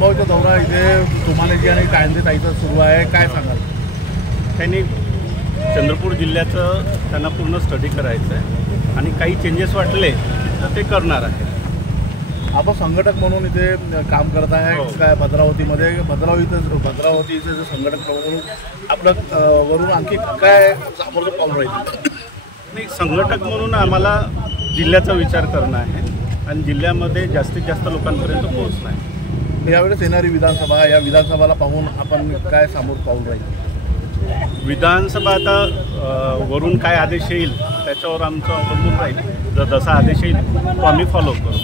खामगावचा दौरा इथे तुमालेजी आणि कायंदे ताईचा सुरू आहे, काय सांगाल? त्यांनी चंद्रपूर जिल्ह्याचं त्यांना पूर्ण स्टडी करायचं आहे आणि काही चेंजेस वाटले तर ते करणार आहे. आपण संघटक म्हणून इथे काम करत आहे काय भद्रावतीमध्ये? भद्रावतीचं जे संघटक म्हणून आपलं वरून आणखी काय समोरचं पाऊल राहील? नाही, संघटक म्हणून आम्हाला जिल्ह्याचा विचार करणं आहे आणि जिल्ह्यामध्ये जास्तीत जास्त लोकांपर्यंत पोहोचणं आहे. यावेळेस येणारी विधानसभा, या विधानसभाला पाहून आपण काय समोर पाऊल राहील? विधानसभा आता वरून काय आदेश येईल त्याच्यावर आमचं अवलंबून राहील. जसा आदेश येईल तो आम्ही फॉलो करू.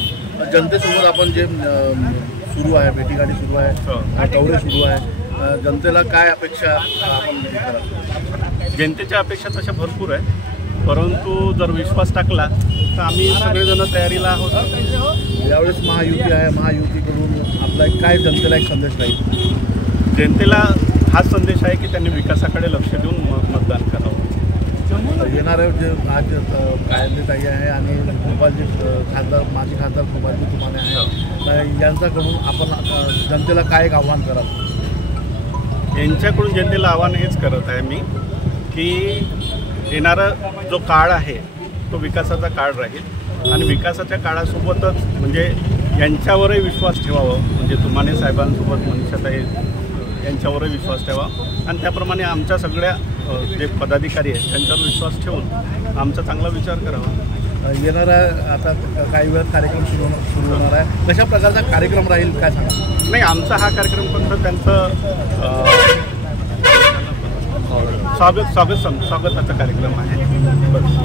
जनतेसोबत आपण जे सुरू आहे, भेटीगाठी सुरू आहे, दौरे सुरू आहे, जनतेला काय अपेक्षा आपण जनतेच्या अपेक्षा तशा भरपूर आहे, परंतु जर विश्वास टाकला तर आम्ही सगळेजण तयारीला आहोत. यावेळेस महायुती आहे, महायुतीकडून आपला काय जनतेला एक संदेश राहील? जनतेला हाच संदेश आहे की त्यांनी विकासाकडे लक्ष देऊन मतदान करावं. येणारे जे आज कायंदे ताई आहे आणि गोपालजी खासदार, माजी खासदार गोपालजी तुमाले आहे, यांच्याकडून आपण जनतेला काय एक आव्हान कराल? यांच्याकडून जनतेला आव्हान हेच करत आहे मी की येणारा जो काळ आहे तो विकासाचा काळ राहील आणि विकासाच्या काळासोबतच म्हणजे यांच्यावरही विश्वास ठेवावं, म्हणजे तुमाने साहेबांसोबत मनीषाताई यांच्यावरही विश्वास ठेवा आणि त्याप्रमाणे आमच्या सगळ्या जे पदाधिकारी आहेत त्यांच्यावर विश्वास ठेवून आमचा चांगला विचार करावा. येणारा आता काही वेळात कार्यक्रम सुरू होणार आहे, कशा प्रकारचा कार्यक्रम राहील काय सांगा? नाही, आमचा हा कार्यक्रम फक्त त्यांचं स्वागताचा कार्यक्रम आहे. बस.